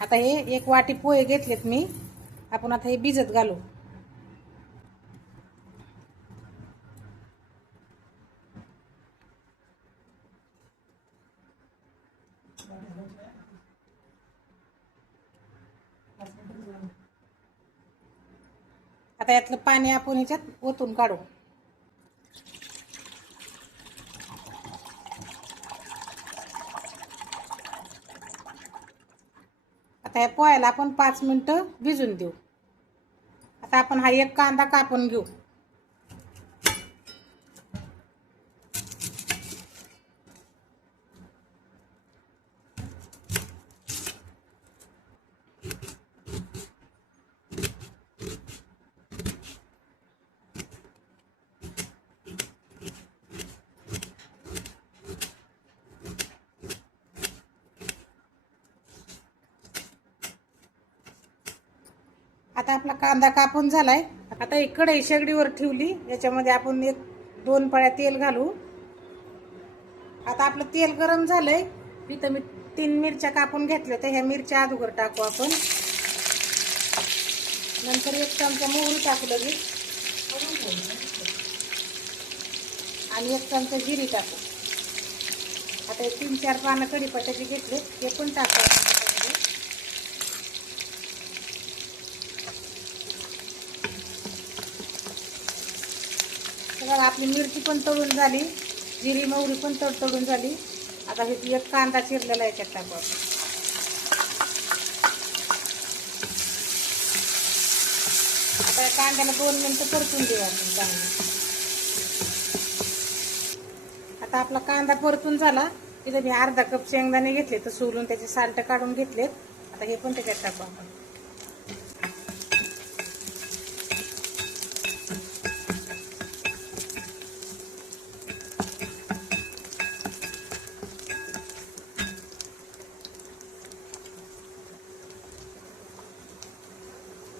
आता हे एक वाटी पोहे घेतलेत मी. आपण आता हे भिजत घालू. आता यातलं पाणी आपण ह्याच्यात ओतून काढू. आता या पोह्याला आपण 5 मिनिटं भिजून देऊ. आता आपण हा एक कांदा कापून घेऊ. आता आपला कांदा कापून झालाय. आता एक कढई शेगडीवर ठेवली. याच्यामध्ये आपण 1-2 पळ्या तेल घालू. आता आपलं तेल गरम झालंय. इथं मी 3 मिरच्या कापून घेतल्या होत्या. ह्या मिरच्या अगोदर टाकू आपण. नंतर 1 चमचा मोहरी टाकू लगेच आणि 1 चमचा जिरी टाकू. आता 3-4 पानं कढीपत्त्याची घेतले, ते पण टाकू. बघा आपली मिरची पण तळून झाली, जिरी मोहरी पण तळतळून झाली. आता हे 1 कांदा चिरलेला याच्यात टाकू आपण. आता या कांद्याला 2 मिनिटं परतून देऊ आपण चांगलं. आता आपला कांदा परतून झाला. इथे मी अर्धा कप शेंगदाणे घेतले तर सोलून त्याचे साल्ट काढून घेतलेत. आता हे पण त्याच्यात टाकू आपण.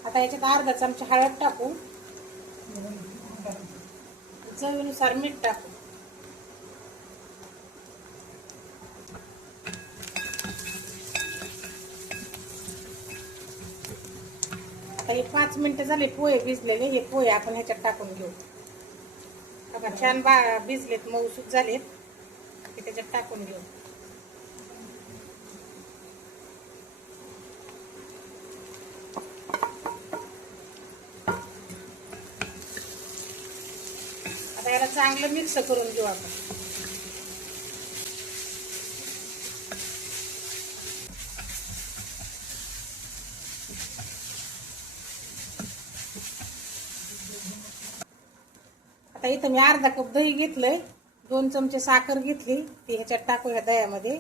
आता याच्यात अर्धा चमचा हळद टाकू. चवीनुसार मीठ टाकू. आता हे 5 मिनिटं झाले पोहे भिजलेले. हे पोहे आपण ह्याच्यात टाकून घेऊ. बघा छान भिजलेत, मऊसूत झालेत. हे त्याच्यात टाकून घेऊ. आता याला चांगलं मिक्स करून घेऊ आपण. आता इथं मी अर्धा कप दही घेतलंय. 2 चमचे साखर घेतली, ती ह्याच्यात टाकू ह्या दह्यामध्ये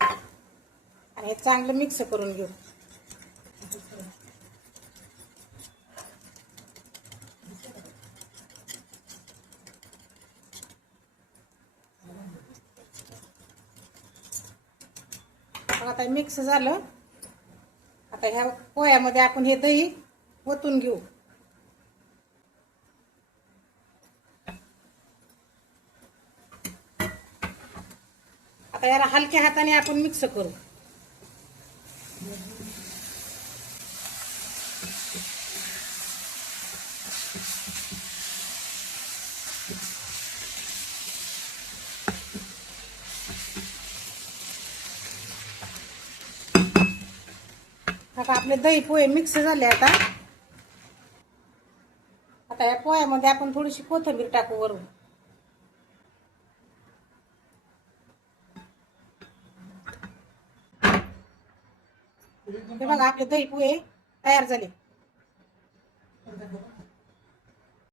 आणि हे चांगलं मिक्स करून घेऊ. आता मिक्स झालं. आता ह्या पोह्यामध्ये आपण हे दही ओतून घेऊ. आता याला हलक्या हाताने आपण मिक्स करू. आता आपले दही पोहे मिक्स झाले. आता या पोह्यामध्ये आपण थोडीशी कोथिंबीर टाकू वरून. हे बघा आपले दही पोहे तयार झाले.